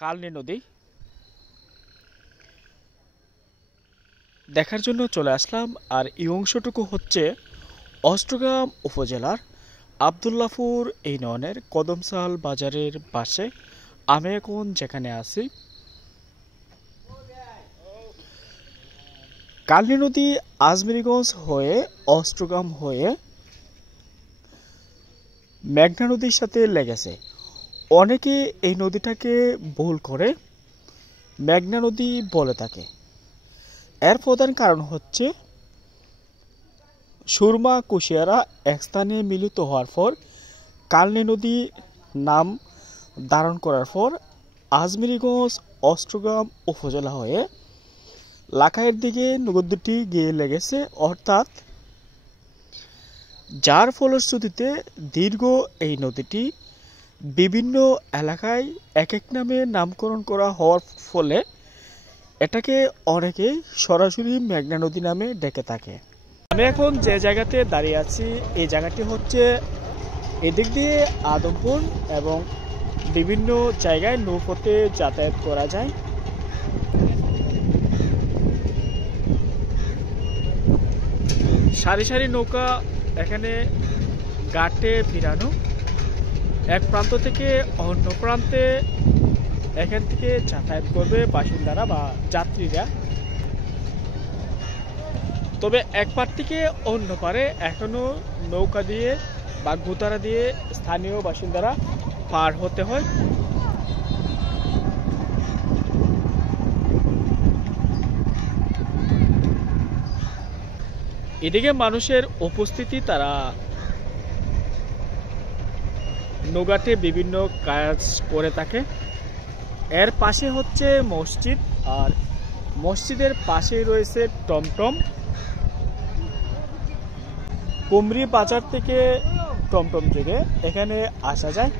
কালনী নদী দেখার জন্য চলে আসলাম। আর এই অংশটুকু হচ্ছে অষ্টগ্রাম উপজেলার আবদুল্লাপুর ইউনিয়নের কদমসাল বাজারের পাশে। আমি এখন যেখানে আছি, কালনী নদী আজমিরগঞ্জ হয়ে অষ্টগ্রাম হয়ে মেঘনা নদীর সাথে লেগেছে। অনেকে এই নদীটাকে ভুল করে মেঘনা নদী বলে থাকে। এর প্রধান কারণ হচ্ছে সুরমা কুশিয়ারা এক স্থানে মিলিত হওয়ার পর কালনী নদী নাম ধারণ করার পর আজমিরগঞ্জ অষ্টগ্রাম উপজেলা হয়ে লাখাইয়ের দিকে নদীটি গিয়ে লেগেছে, অর্থাৎ যার ফলশ্রুতিতে দীর্ঘ এই নদীটি বিভিন্ন এলাকায় এক এক নামে নামকরণ করা হওয়ার ফলে এটাকে অনেকে সরাসরি মেঘনা নদী নামে ডেকে থাকে। আমি এখন যে জায়গাতে দাঁড়িয়ে আছি, এই জায়গাটি হচ্ছে এদিক দিয়ে আদমপুর এবং বিভিন্ন জায়গায় নৌপথে যাতায়াত করা যায়। সারি সারি নৌকা এখানে ঘাটে ফিরানো, এক প্রান্ত থেকে অন্য প্রান্তে এখান থেকে যাতায়াত করবে বাসিন্দারা বা যাত্রীরা। তবে এক পার থেকে অন্য পারে এখনো নৌকা দিয়ে বা গুতারা দিয়ে স্থানীয় বাসিন্দারা পার হতে হয়। এদিকে মানুষের উপস্থিতি, তারা নৌকাতে বিভিন্ন কাজ করে থাকে। এর পাশে হচ্ছে মসজিদ, আর মসজিদের পাশেই রয়েছে টমটম। কুমরি বাজার থেকে টমটম থেকে এখানে আসা যায়।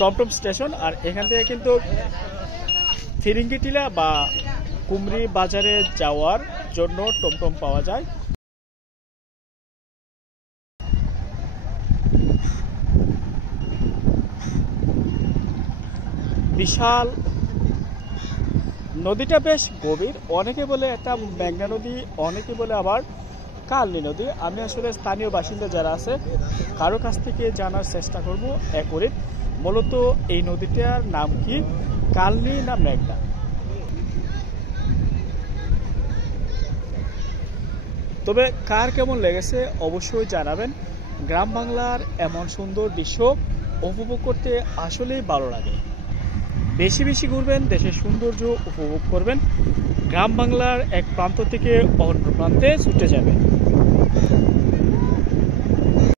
টমটম স্টেশন, আর এখান থেকে কিন্তু ফিরিঙ্গিটিলা বা কুমরি বাজারে যাওয়ার জন্য টমটম পাওয়া যায়। বিশাল নদীটা বেশ গভীর। অনেকে বলে এটা মেঘনা নদী, অনেকে বলে আবার কালনী নদী। আমি আসলে স্থানীয় বাসিন্দা যারা আছে কারো কাছ থেকে জানার চেষ্টা করব একরিত মূলত এই নদীটার নাম কি, কালনী না মেঘনা। তবে কার কেমন লেগেছে অবশ্যই জানাবেন। গ্রাম বাংলার এমন সুন্দর দৃশ্য উপভোগ করতে আসলেই ভালো লাগে। বেশি বেশি ঘুরবেন, দেশের সৌন্দর্য উপভোগ করবেন, গ্রাম বাংলার এক প্রান্ত থেকে অন্য প্রান্তে ছুটে যাবেন।